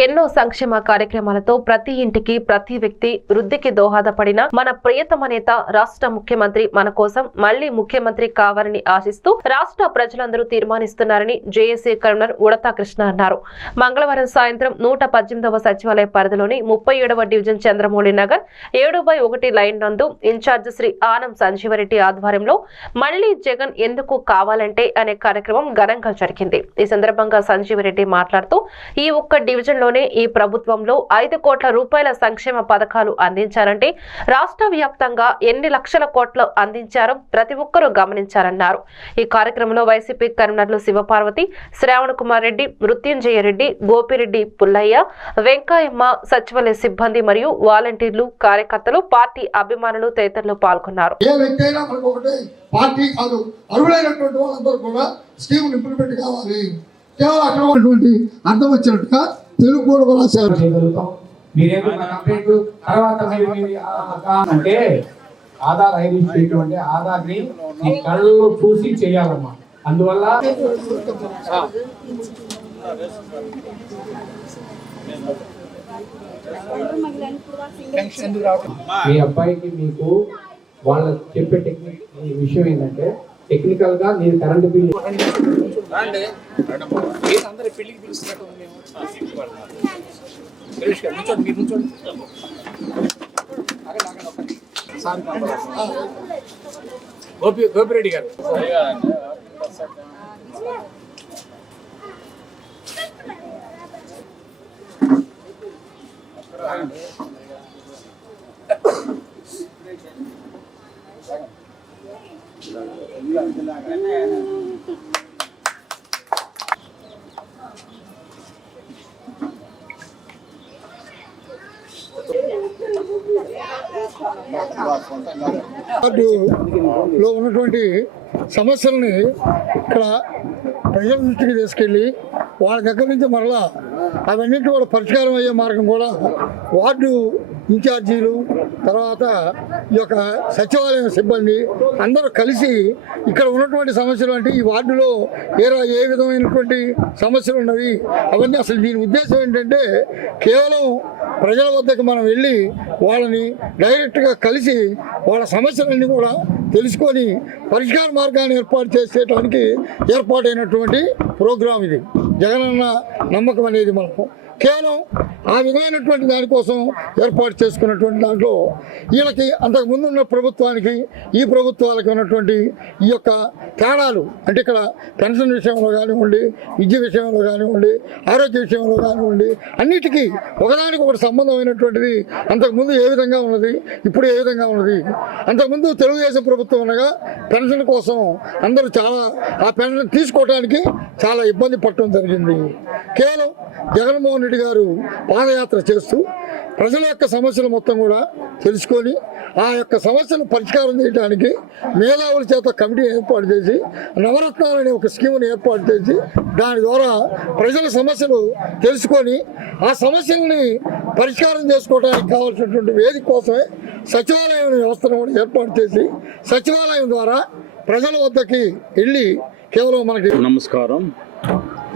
ఎన్నో సంక్షేమ కార్యక్రమాలతో ప్రతి ఇంటికి ప్రతి వ్యక్తి వృద్ధికి దోహదపడిన మన ప్రియతమ నేత రాష్ట్ర ముఖ్యమంత్రి మన కోసం మళ్ళీ ముఖ్యమంత్రి కావాలని ఆశిస్తూ రాష్ట్ర ప్రజలందరూ తీర్మానిస్తున్నారని జేఏసీ కన్వీనర్ ఉడతా కృష్ణ అన్నారు. మంగళవారం సాయంత్రం నూట పద్దెనిమిదవ సచివాలయ పరిధిలోని ముప్పై ఏడవ డివిజన్ చంద్రమౌళి నగర్ ఏడు బై ఒకటి లైన్ నందు ఇన్ఛార్జ్ శ్రీ ఆనం సంజీవరెడ్డి ఆధ్వర్యంలో మళ్ళీ జగన్ ఎందుకు కావాలంటే అనే కార్యక్రమం ఘనంగా జరిగింది. ఈ సందర్భంగా సంజీవరెడ్డి మాట్లాడుతూ ఈ ఒక్క డివిజన్ లోనే ఈ ప్రభుత్వంలో ఐదు కోట్ల రూపాయల సంక్షేమ పథకాలు అందించారంటే రాష్ట్ర వ్యాప్తంగా ఎన్ని లక్షల కోట్లు అందించారో ప్రతి ఒక్కరూ గమనించారన్నారు. ఈ కార్యక్రమంలో వైసీపీ కన్వీనర్లు శివపార్వతి శ్రావణ్ కుమార్ రెడ్డి మృత్యుంజయ రెడ్డి గోపిరెడ్డి పుల్లయ్య వెంకయ్యమ్మ సచివాలయ సిబ్బంది మరియు వాలంటీర్లు కార్యకర్తలు పార్టీ అభిమానులు తదితరులు పాల్గొన్నారు. పార్టీ కాదు అర్హులైనటువంటి వాళ్ళందరూ కూడా స్కీమ్ ఇంప్లిమెంట్ కావాలి. కేవలం అటువంటి అర్థం వచ్చినట్టుగా తెలుగు కూడా రాశారు. అంటే ఆధార్ ఐడి చేయటం అంటే ఆధార్ని నీ కళ్ళు చూసి చేయాలమ్మా. అందువల్ల మీ అబ్బాయికి మీకు వాళ్ళ చెప్పే టెక్నిక్ ఈ విషయం ఏంటంటే టెక్నికల్గా మీరు కరెంట్ బిల్ అందరి పెళ్ళికి పిలుస్తున్నట్టు ఉంది గారు మీరు నుంచోండి సార్ గోపి గోపిరెడ్డి గారు. వార్డులో ఉన్నటువంటి సమస్యల్ని ఇక్కడ ప్రజల దృష్టికి తీసుకెళ్ళి వాళ్ళ దగ్గర నుంచి మరలా అవన్నింటి కూడా పరిష్కారం అయ్యే మార్గం కూడా వార్డు ఇన్ఛార్జీలు తర్వాత ఈ యొక్క సచివాలయం సిబ్బంది అందరూ కలిసి ఇక్కడ ఉన్నటువంటి సమస్యలు అంటే ఈ వార్డులో ఏ ఏ విధమైనటువంటి సమస్యలు ఉన్నవి అవన్నీ అసలు దీని ఉద్దేశం ఏంటంటే కేవలం ప్రజల వద్దకు మనం వెళ్ళి వాళ్ళని డైరెక్ట్గా కలిసి వాళ్ళ సమస్యలన్నీ కూడా తెలుసుకొని పరిష్కార మార్గాన్ని ఏర్పాటు చేసేటానికి ఏర్పాటైనటువంటి ప్రోగ్రాం ఇది. జగనన్న నమ్మకం అనేది మనకు కేవలం ఆ విధమైనటువంటి దానికోసం ఏర్పాటు చేసుకున్నటువంటి దాంట్లో వీళ్ళకి అంతకు ముందున్న ప్రభుత్వానికి ఈ ప్రభుత్వాలకు ఉన్నటువంటి ఈ యొక్క తేడాలు అంటే ఇక్కడ పెన్షన్ విషయంలో కానివ్వండి విద్య విషయంలో కానివ్వండి ఆరోగ్య విషయంలో కానివ్వండి అన్నిటికీ ఒకదానికి ఒకటి సంబంధమైనటువంటిది అంతకుముందు ఏ విధంగా ఉన్నది ఇప్పుడు ఏ విధంగా ఉన్నది. అంతకుముందు తెలుగుదేశం ప్రభుత్వం ఉండగా పెన్షన్ కోసం అందరూ చాలా ఆ పెన్షన్ తీసుకోవడానికి చాలా ఇబ్బంది పట్టడం జరిగింది. కేవలం జగన్మోహన్ రెడ్డి గారు పాదయాత్ర చేస్తూ ప్రజల యొక్క సమస్యలు మొత్తం కూడా తెలుసుకొని ఆ యొక్క సమస్యలు పరిష్కారం చేయడానికి మేధావుల చేత కమిటీ ఏర్పాటు చేసి నవరత్నాలు అనే ఒక స్కీమ్ని ఏర్పాటు చేసి దాని ద్వారా ప్రజల సమస్యలు తెలుసుకొని ఆ సమస్యల్ని పరిష్కారం చేసుకోవడానికి కావాల్సినటువంటి వేదిక కోసమే సచివాలయం వ్యవస్థను ఏర్పాటు చేసి సచివాలయం ద్వారా ప్రజల వద్దకి వెళ్ళి కేవలం మనకి నమస్కారం.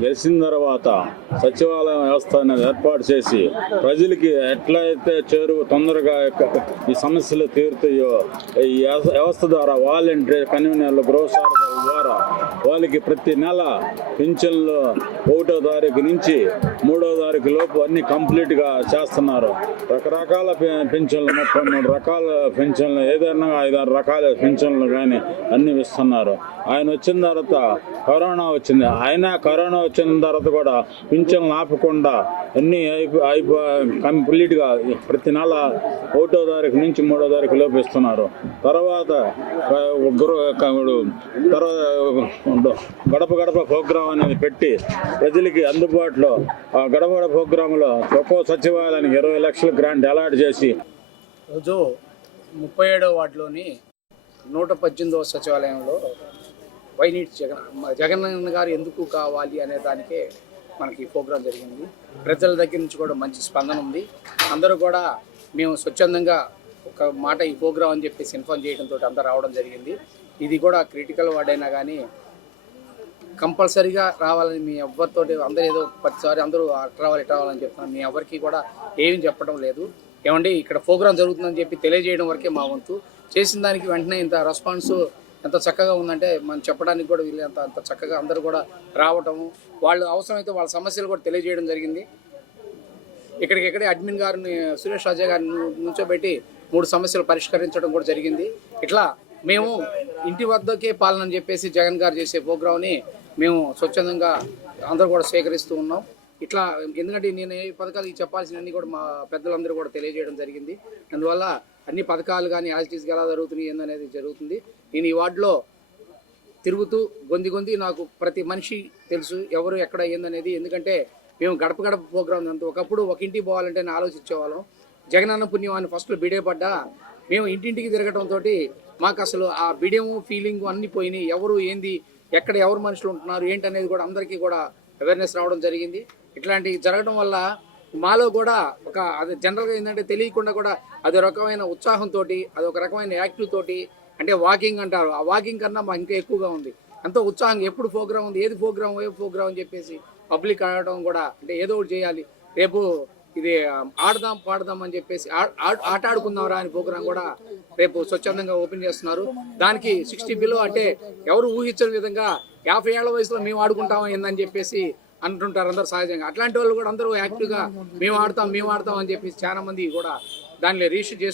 గెలిచిన తర్వాత సచివాలయం వ్యవస్థ అనేది ఏర్పాటు చేసి ప్రజలకి ఎట్లయితే చేరువ తొందరగా ఈ సమస్యలు తీరుతాయో ఈ వ్యవస్థ ద్వారా వాలంటీర్ కన్వీనర్లు గృహసారథుల ద్వారా వాళ్ళకి ప్రతి నెల పింఛన్లు ఒకటో తారీఖు నుంచి మూడో తారీఖు లోపు అన్ని కంప్లీట్గా చేస్తున్నారు. రకరకాల పింఛన్లు ముప్పై మూడు రకాల పింఛన్లు ఏదైనా ఐదారు రకాల పింఛన్లు కానీ అన్ని ఇస్తున్నారు. ఆయన వచ్చిన తర్వాత కరోనా వచ్చింది. అయినా కరోనా వచ్చిన తర్వాత కూడా పింఛన్లు ఆపకుండా అన్నీ అయిపో అయిపో కంప్లీట్గా ప్రతి నెల ఒకటో తారీఖు నుంచి మూడో తారీఖు లోపిస్తున్నారు తర్వాత తర్వాత గడప గడప ప్రోగ్రాం అనేది పెట్టి ప్రజలకి అందుబాటులో ఆ గడప గడప ప్రోగ్రాంలో ఒక్కో సచివాలయానికి ఇరవై లక్షల గ్రాంట్ అలాట్ చేసి రోజు ముప్పై ఏడవ వార్డులోని నూట పద్దెనిమిదవ సచివాలయంలో వై నీడ్స్ జగన్ జగన్ గారు ఎందుకు కావాలి అనే దానికే మనకి ఈ ప్రోగ్రాం జరిగింది. ప్రజల దగ్గర నుంచి కూడా మంచి స్పందన ఉంది. అందరూ కూడా మేము స్వచ్ఛందంగా ఒక మాట ఈ ప్రోగ్రాం అని చెప్పేసి ఇన్ఫార్మ్ చేయడంతో అంతా రావడం జరిగింది. ఇది కూడా క్రిటికల్ వార్డ్ అయినా కానీ కంపల్సరీగా రావాలని మీ ఎవరితో అందరూ ఏదో ప్రతిసారి అందరూ అటు రావాలి ఇటు రావాలని చెప్తున్నాను మీ ఎవరికి కూడా ఏమీ చెప్పడం లేదు. ఏమండి ఇక్కడ ప్రోగ్రామ్ జరుగుతుందని చెప్పి తెలియజేయడం వరకే మా వంతు. చేసిన దానికి వెంటనే ఇంత రెస్పాన్స్ ఎంత చక్కగా ఉందంటే మనం చెప్పడానికి కూడా వీళ్ళు అంత అంత చక్కగా అందరూ కూడా రావటము. వాళ్ళు అవసరమైతే వాళ్ళ సమస్యలు కూడా తెలియజేయడం జరిగింది. ఇక్కడికి ఇక్కడే అడ్మిన్ గారిని సురేష్ రాజా గారిని నుంచోబెట్టి మూడు సమస్యలు పరిష్కరించడం కూడా జరిగింది. ఇట్లా మేము ఇంటి వద్దకే పాలన చెప్పేసి జగన్ గారు చేసే ప్రోగ్రామ్ని మేము స్వచ్ఛందంగా అందరూ కూడా స్వీకరిస్తూ ఉన్నాం. ఇట్లా ఎందుకంటే నేను ఏ పథకాలు చెప్పాల్సినవన్నీ కూడా మా పెద్దలందరూ కూడా తెలియజేయడం జరిగింది. అందువల్ల అన్ని పథకాలు కానీ యాజిటీస్గా ఎలా జరుగుతున్నాయి ఏందనేది జరుగుతుంది. నేను ఈ వార్డులో తిరుగుతూ గొంది గొంది నాకు ప్రతి మనిషి తెలుసు ఎవరు ఎక్కడ ఏందనేది ఎందుకంటే మేము గడప గడప ప్రోగ్రామ్ అంతా ఒకప్పుడు ఒక ఇంటికి పోవాలంటే నేను ఆలోచించేవాళ్ళం. జగనన్న పుణ్యం అని ఫస్ట్లో బిడే మేము ఇంటింటికి తిరగటంతో మాకు అసలు ఆ బిడియం ఫీలింగ్ అన్నీ పోయినాయి. ఎవరు ఏంది ఎక్కడ ఎవరు మనుషులు ఉంటున్నారు ఏంటనేది కూడా అందరికీ కూడా అవేర్నెస్ రావడం జరిగింది. ఇట్లాంటివి జరగడం వల్ల మాలో కూడా ఒక అది జనరల్గా ఏంటంటే తెలియకుండా కూడా అది రకమైన ఉత్సాహంతో అది ఒక రకమైన యాక్టివ్ తోటి అంటే వాకింగ్ అంటారు. ఆ వాకింగ్ కన్నా మా ఇంకా ఎక్కువగా ఉంది. ఎంతో ఉత్సాహం ఎప్పుడు ప్రోగ్రామ్ ఉంది ఏది ప్రోగ్రామ్ ఏ ప్రోగ్రామ్ అని చెప్పేసి పబ్లిక్ ఆడటం కూడా అంటే ఏదో ఒకటి చేయాలి. రేపు ఇది ఆడదాం పాడదాం అని చెప్పేసి ఆ- ఆ- ఆట ఆడుకుందాం రా అని ప్రోగ్రామ్ కూడా రేపు స్వచ్ఛందంగా ఓపెన్ చేస్తున్నారు. దానికి సిక్స్టీ బిలో అంటే ఎవరు ఊహించని విధంగా యాభై ఏళ్ళ వయసులో మేము ఆడుకుంటాం ఏందని చెప్పేసి అంటుంటారు అందరు సహజంగా. అట్లాంటి వాళ్ళు కూడా అందరూ యాక్టివ్గా మేము ఆడతాం మేము ఆడతాం అని చెప్పేసి చాలా మంది కూడా దానిలో రిజిస్టర్ చేసుకుంటారు